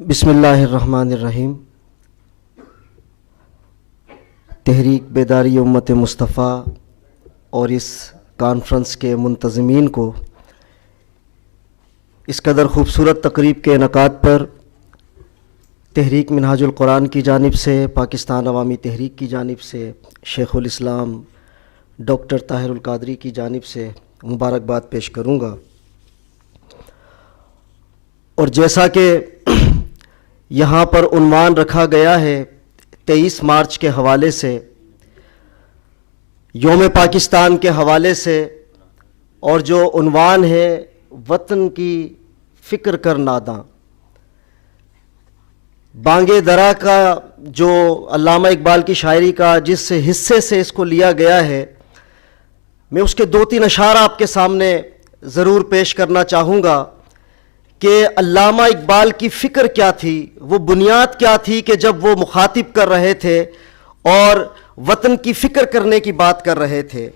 بسم اللہ الرحمن الرحیم۔ تحریک بیداری امت مصطفیٰ اور اس کانفرنس کے منتظمین کو اس قدر خوبصورت تقریب کے انعقاد پر تحریک منہاج القرآن کی جانب سے، پاکستان عوامی تحریک کی جانب سے، شیخ الاسلام ڈاکٹر طاہر القادری کی جانب سے مبارکباد پیش کروں گا۔ اور جیسا کہ یہاں پر عنوان رکھا گیا ہے 23 مارچ کے حوالے سے، یوم پاکستان کے حوالے سے، اور جو عنوان ہے وطن کی فکر کر ناداں، بانگ درا کا جو علامہ اقبال کی شاعری کا جس حصے سے اس کو لیا گیا ہے، میں اس کے 2-3 اشعار آپ کے سامنے ضرور پیش کرنا چاہوں گا کہ علامہ اقبال کی فکر کیا تھی، وہ بنیاد کیا تھی کہ جب وہ مخاطب کر رہے تھے اور وطن کی فکر کرنے کی بات کر رہے تھے۔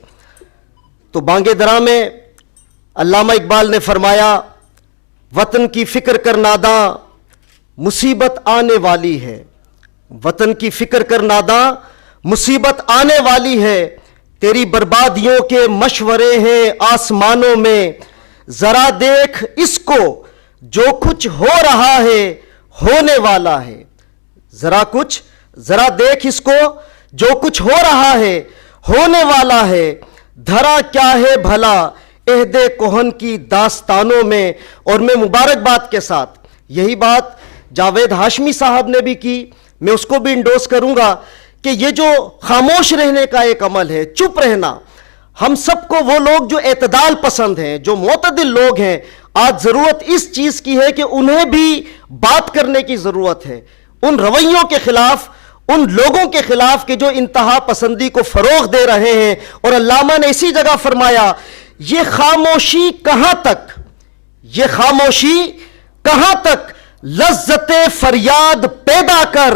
تو بانگ درا میں علامہ اقبال نے فرمایا، وطن کی فکر کر ناداں مصیبت آنے والی ہے، وطن کی فکر کر ناداں مصیبت آنے والی ہے، تیری بربادیوں کے مشورے ہیں آسمانوں میں، ذرا دیکھ اس کو جو کچھ ہو رہا ہے ہونے والا ہے، ذرا دیکھ اس کو جو کچھ ہو رہا ہے ہونے والا ہے، دھرا کیا ہے بھلا عہد کہن کی داستانوں میں۔ اور میں مبارکباد کے ساتھ یہی بات جاوید ہاشمی صاحب نے بھی کی، میں اس کو بھی انڈوس کروں گا کہ یہ جو خاموش رہنے کا ایک عمل ہے، چپ رہنا، ہم سب کو، وہ لوگ جو اعتدال پسند ہیں، جو معتدل لوگ ہیں، آج ضرورت اس چیز کی ہے کہ انہیں بھی بات کرنے کی ضرورت ہے، ان رویوں کے خلاف، ان لوگوں کے خلاف کہ جو انتہا پسندی کو فروغ دے رہے ہیں۔ اور علامہ نے اسی جگہ فرمایا، یہ خاموشی کہاں تک لذت فریاد پیدا کر،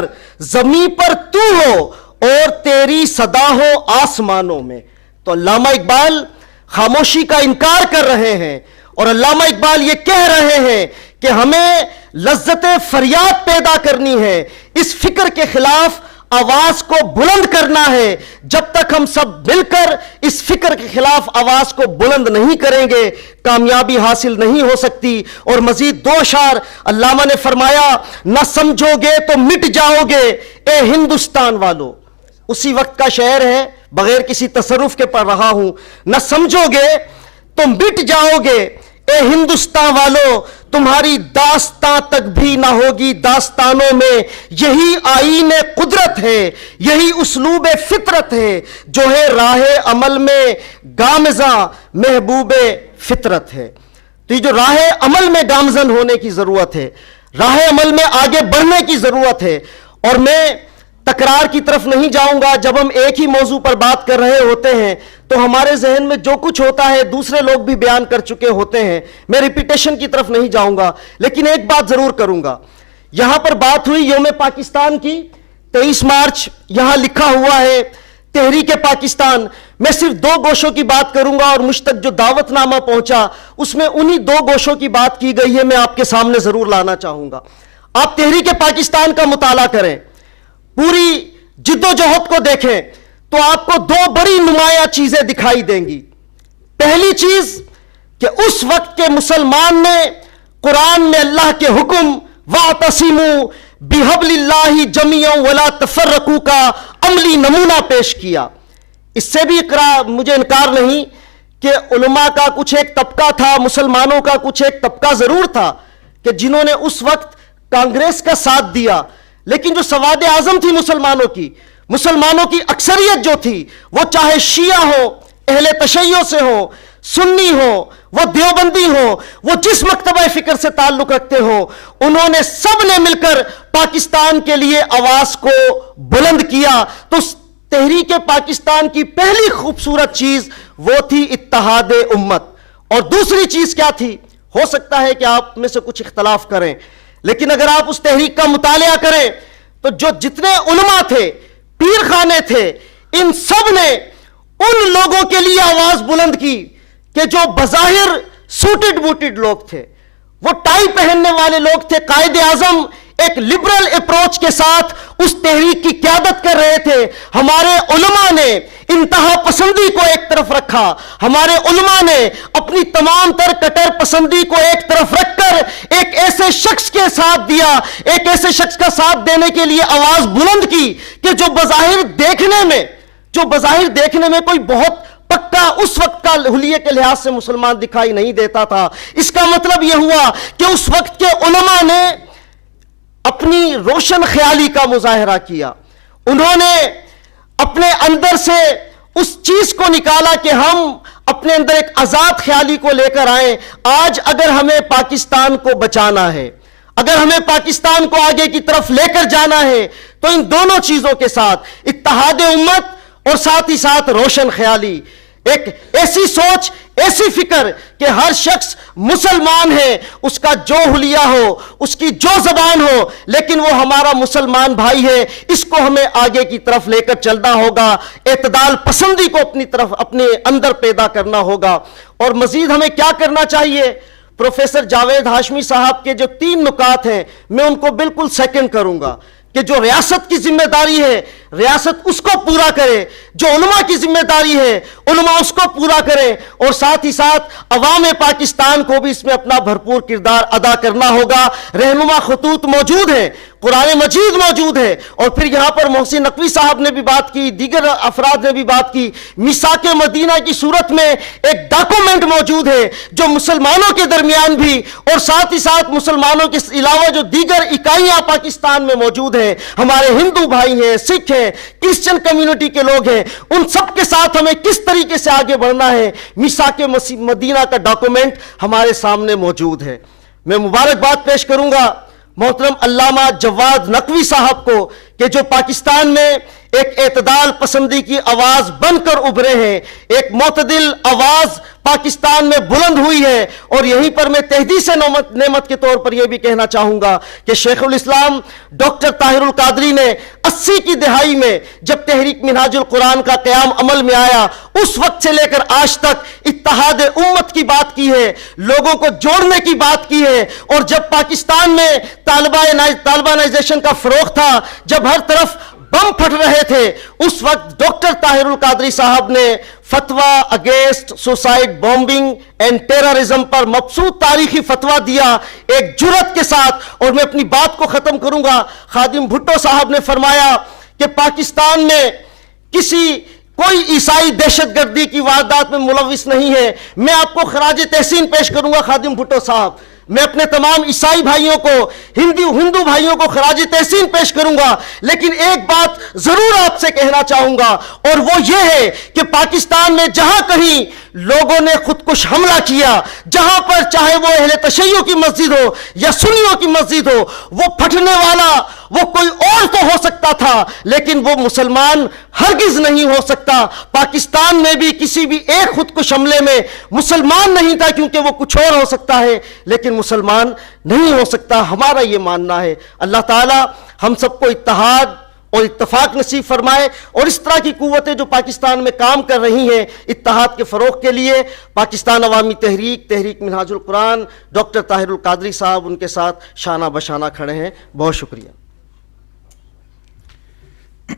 زمین پر تو ہو اور تیری صدا ہو آسمانوں میں۔ تو علامہ اقبال خاموشی کا انکار کر رہے ہیں، اور علامہ اقبال یہ کہہ رہے ہیں کہ ہمیں لذت فریاد پیدا کرنی ہے، اس فکر کے خلاف آواز کو بلند کرنا ہے۔ جب تک ہم سب مل کر اس فکر کے خلاف آواز کو بلند نہیں کریں گے، کامیابی حاصل نہیں ہو سکتی۔ اور مزید 2 اشعار علامہ نے فرمایا، نہ سمجھو گے تو مٹ جاؤ گے اے ہندوستان والو۔ اسی وقت کا شعر ہے، بغیر کسی تصرف کے پڑھ رہا ہوں، نہ سمجھو گے تو مٹ جاؤ گے اے ہندوستان والو، تمہاری داستان تک بھی نہ ہوگی داستانوں میں، یہی آئین قدرت ہے، یہی اسلوب فطرت ہے، جو ہے راہ عمل میں گامزاں محبوب فطرت ہے۔ تو یہ جو راہ عمل میں گامزن ہونے کی ضرورت ہے، راہ عمل میں آگے بڑھنے کی ضرورت ہے۔ اور میں تکرار کی طرف نہیں جاؤں گا، جب ہم ایک ہی موضوع پر بات کر رہے ہوتے ہیں تو ہمارے ذہن میں جو کچھ ہوتا ہے دوسرے لوگ بھی بیان کر چکے ہوتے ہیں، میں ریپیٹیشن کی طرف نہیں جاؤں گا، لیکن ایک بات ضرور کروں گا۔ یہاں پر بات ہوئی یوم پاکستان کی، 23 مارچ یہاں لکھا ہوا ہے تحریک پاکستان۔ میں صرف 2 گوشوں کی بات کروں گا، اور مجھ تک جو دعوت نامہ پہنچا اس میں انہی 2 گوشوں کی بات کی گئی ہے، میں آپ کے سامنے ضرور لانا چاہوں گا۔ آپ تحریک پاکستان کا مطالعہ کریں، پوری جد و جہد کو دیکھیں تو آپ کو 2 بڑی نمایاں چیزیں دکھائی دیں گی۔ پہلی چیز کہ اس وقت کے مسلمان نے قرآن میں اللہ کے حکم وَاعْتَصِمُوا بِحَبْلِ اللَّهِ جَمِيعًا وَلَا تَفَرَّقُوا کا عملی نمونہ پیش کیا۔ اس سے بھی مجھے انکار نہیں کہ علماء کا کچھ ایک طبقہ تھا، مسلمانوں کا کچھ ایک طبقہ ضرور تھا کہ جنہوں نے اس وقت کانگریس کا ساتھ دیا، لیکن جو سواد اعظم تھی مسلمانوں کی اکثریت جو تھی، وہ چاہے شیعہ ہو، اہل تشیع سے ہو، سنی ہو، وہ دیوبندی ہو، وہ جس مکتبہ فکر سے تعلق رکھتے ہو، انہوں نے سب نے مل کر پاکستان کے لیے آواز کو بلند کیا۔ تو تحریک پاکستان کی پہلی خوبصورت چیز وہ تھی اتحاد امت۔ اور دوسری چیز کیا تھی؟ ہو سکتا ہے کہ آپ میں سے کچھ اختلاف کریں، لیکن اگر آپ اس تحریک کا مطالعہ کریں تو جو جتنے علماء تھے، پیر خانے تھے، ان سب نے ان لوگوں کے لیے آواز بلند کی کہ جو بظاہر سوٹڈ بوٹڈ لوگ تھے، وہ ٹائی پہننے والے لوگ تھے۔ قائد اعظم ایک لبرل اپروچ کے ساتھ اس تحریک کی قیادت کر رہے تھے. ہمارے علماء نے انتہا پسندی کو ایک طرف رکھا, ہمارے علماء نے اپنی تمام تر کٹر پسندی کو ایک طرف رکھ کر ایک ایسے شخص کے ساتھ دیا, ایک ایسے شخص کا ساتھ دینے کے لیے آواز بلند کی کہ جو بظاہر دیکھنے میں کوئی بہت پکا اس وقت کا حلیے کے لحاظ سے مسلمان دکھائی نہیں دیتا تھا. اس کا مطلب یہ ہوا کہ اس وقت کے علماء نے اپنی روشن خیالی کا مظاہرہ کیا. انہوں نے اپنے اندر سے اس چیز کو نکالا کہ ہم اپنے اندر ایک آزاد خیالی کو لے کر آئیں. آج اگر ہمیں پاکستان کو بچانا ہے, اگر ہمیں پاکستان کو آگے کی طرف لے کر جانا ہے, تو ان دونوں چیزوں کے ساتھ اتحاد امت اور ساتھ ہی ساتھ روشن خیالی, ایک ایسی سوچ, ایسی فکر کہ ہر شخص مسلمان ہے, اس کا جو حلیہ ہو, اس کی جو زبان ہو, لیکن وہ ہمارا مسلمان بھائی ہے, اس کو ہمیں آگے کی طرف لے کر چلنا ہوگا. اعتدال پسندی کو اپنی طرف اپنے اندر پیدا کرنا ہوگا. اور مزید ہمیں کیا کرنا چاہیے؟ پروفیسر جاوید ہاشمی صاحب کے جو 3 نکات ہیں میں ان کو بالکل سیکنڈ کروں گا کہ جو ریاست کی ذمہ داری ہے ریاست اس کو پورا کرے, جو علماء کی ذمہ داری ہے علماء اس کو پورا کرے, اور ساتھ ہی ساتھ عوام پاکستان کو بھی اس میں اپنا بھرپور کردار ادا کرنا ہوگا. رہنما خطوط موجود ہیں, قرآن مجید موجود ہے, اور پھر یہاں پر محسن نقوی صاحب نے بھی بات کی, دیگر افراد نے بھی بات کی. میثاق مدینہ کی صورت میں ایک ڈاکومنٹ موجود ہے جو مسلمانوں کے درمیان بھی اور ساتھ ہی ساتھ مسلمانوں کے علاوہ جو دیگر اکائیاں پاکستان میں موجود ہیں, ہمارے ہندو بھائی ہیں, سکھ ہیں, کرسچن کمیونٹی کے لوگ ہیں, ان سب کے ساتھ ہمیں کس طریقے سے آگے بڑھنا ہے, میثاق مدینہ کا ڈاکومنٹ ہمارے سامنے موجود ہے. میں مبارکباد پیش کروں گا محترم علامہ جواد نقوی صاحب کو کہ جو پاکستان میں ایک اعتدال پسندی کی آواز بن کر ابھرے ہیں, ایک معتدل آواز پاکستان میں بلند ہوئی ہے. اور یہیں پر میں تحدیث نعمت کے طور پر یہ بھی کہنا چاہوں گا کہ شیخ الاسلام ڈاکٹر طاہر القادری نے 80 کی دہائی میں جب تحریک منہاج القرآن کا قیام عمل میں آیا, اس وقت سے لے کر آج تک اتحاد امت کی بات کی ہے, لوگوں کو جوڑنے کی بات کی ہے. اور جب پاکستان میں طالبانائزیشن کا فروغ تھا, جب ہر طرف بم پھٹ رہے تھے, اس وقت ڈاکٹر طاہر القادری صاحب نے فتویٰ against suicide bombing and terrorism پر مبسوط تاریخی فتویٰ دیا ایک جرأت کے ساتھ. اور میں اپنی بات کو ختم کروں گا. خادم بھٹو صاحب نے فرمایا کہ پاکستان میں کوئی عیسائی دہشت گردی کی واردات میں ملوث نہیں ہے. میں آپ کو خراج تحسین پیش کروں گا خادم بھٹو صاحب, میں اپنے تمام عیسائی بھائیوں کو, ہندو بھائیوں کو خراج تحسین پیش کروں گا, لیکن ایک بات ضرور آپ سے کہنا چاہوں گا, اور وہ یہ ہے کہ پاکستان میں جہاں کہیں لوگوں نے خودکش حملہ کیا, جہاں پر چاہے وہ اہل تشیع کی مسجد ہو یا سنیوں کی مسجد ہو, وہ پھٹنے والا وہ کوئی اور تو ہو سکتا تھا, لیکن وہ مسلمان ہرگز نہیں ہو سکتا. پاکستان میں بھی کسی بھی ایک خودکش حملے میں مسلمان نہیں تھا, کیونکہ وہ کچھ اور ہو سکتا ہے لیکن مسلمان نہیں ہو سکتا. ہمارا یہ ماننا ہے. اللہ تعالی ہم سب کو اتحاد اور اتفاق نصیب فرمائے, اور اس طرح کی قوتیں جو پاکستان میں کام کر رہی ہیں اتحاد کے فروغ کے لیے, پاکستان عوامی تحریک منہاج القرآن, ڈاکٹر طاہر القادری صاحب ان کے ساتھ شانہ بشانہ کھڑے ہیں. بہت شکریہ.